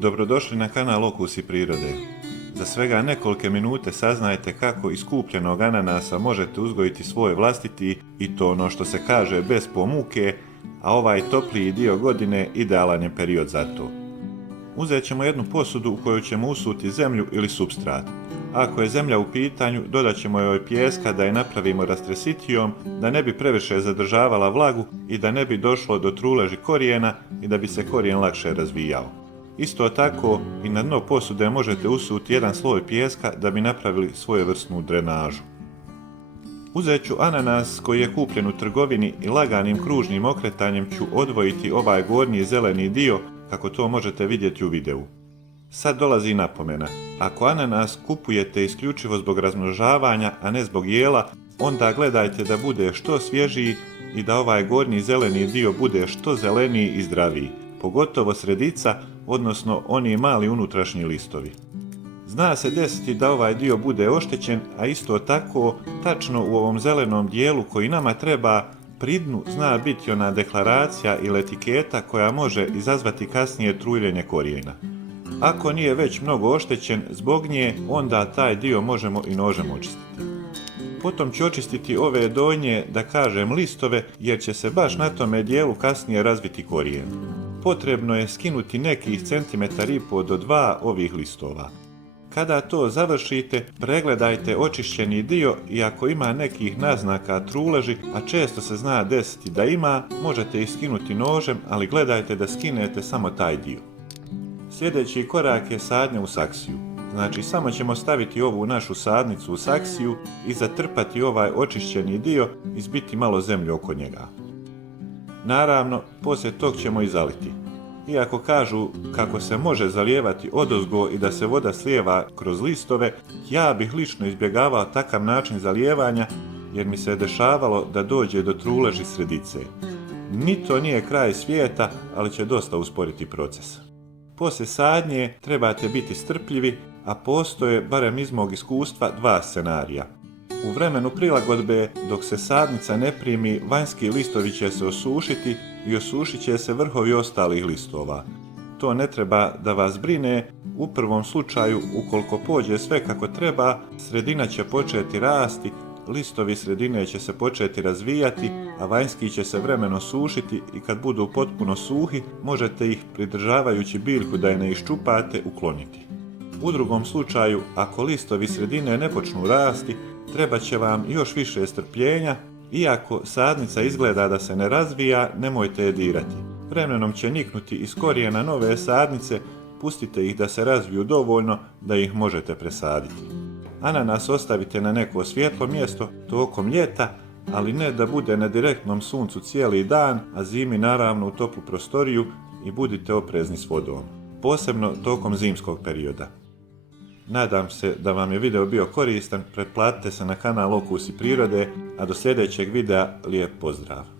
Dobrodošli na kanal Okusi prirode. Za svega nekolike minute saznajte kako iz kupljenog ananasa možete uzgojiti svoj vlastiti i to ono što se kaže bez pomuke, a ovaj topliji dio godine idealan je period za to. Uzet ćemo jednu posudu u kojoj ćemo usuti zemlju ili supstrat. Ako je zemlja u pitanju, dodat ćemo joj pijeska da je napravimo rastresitijom, da ne bi previše zadržavala vlagu i da ne bi došlo do truleži korijena i da bi se korijen lakše razvijao. Isto tako i na dno posude možete usuti jedan sloj pijeska da bi napravili svojevrsnu drenažu. Uzet ću ananas koji je kupljen u trgovini i laganim kružnim okretanjem ću odvojiti ovaj gornji zeleni dio kako to možete vidjeti u videu. Sad dolazi napomena. Ako ananas kupujete isključivo zbog razmnožavanja, a ne zbog jela, onda gledajte da bude što svježiji i da ovaj gornji zeleni dio bude što zeleniji i zdraviji, pogotovo sredica, odnosno oni mali unutrašnji listovi. Zna se desiti da ovaj dio bude oštećen, a isto tako, tačno u ovom zelenom dijelu koji nama treba, pri dnu zna biti ona deklaracija ili etiketa koja može izazvati kasnije truljenje korijena. Ako nije već mnogo oštećen zbog nje, onda taj dio možemo i nožem očistiti. Potom ću očistiti ove donje, da kažem listove, jer će se baš na tome dijelu kasnije razviti korijen. Potrebno je skinuti nekih centimetar i pol do 2 ovih listova. Kada to završite, pregledajte očišćeni dio i ako ima nekih naznaka truleži, a često se zna desiti da ima, možete ih skinuti nožem, ali gledajte da skinete samo taj dio. Sljedeći korak je sadnja u saksiju. Znači samo ćemo staviti ovu našu sadnicu u saksiju i zatrpati ovaj očišćeni dio i zbiti malo zemlje oko njega. Naravno, poslije tog ćemo i zaliti. Iako kažu kako se može zalijevati odozgo i da se voda slijeva kroz listove, ja bih lično izbjegavao takav način zalijevanja jer mi se je dešavalo da dođe do truleži sredice. Ni to nije kraj svijeta, ali će dosta usporiti proces. Poslije sadnje trebate biti strpljivi, a postoje, barem iz mog iskustva, 2 scenarija. U vremenu prilagodbe, dok se sadnica ne primi, vanjski listovi će se osušiti i osušit će se vrhovi ostalih listova. To ne treba da vas brine, u prvom slučaju, ukoliko pođe sve kako treba, sredina će početi rasti, listovi sredine će se početi razvijati, a vanjski će se vremeno sušiti i kad budu potpuno suhi, možete ih, pridržavajući biljku da je ne iščupate, ukloniti. U drugom slučaju, ako listovi sredine ne počnu rasti, treba će vam još više strpljenja, iako sadnica izgleda da se ne razvija, nemojte je dirati. Vremenom će niknuti iz korijena nove sadnice, pustite ih da se razviju dovoljno da ih možete presaditi. Ananas ostavite na neko svjetlo mjesto tokom ljeta, ali ne da bude na direktnom suncu cijeli dan, a zimi naravno u toplu prostoriju i budite oprezni s vodom, posebno tokom zimskog perioda. Nadam se da vam je video bio koristan, pretplatite se na kanal Okusi prirode, a do sljedećeg videa lijep pozdrav!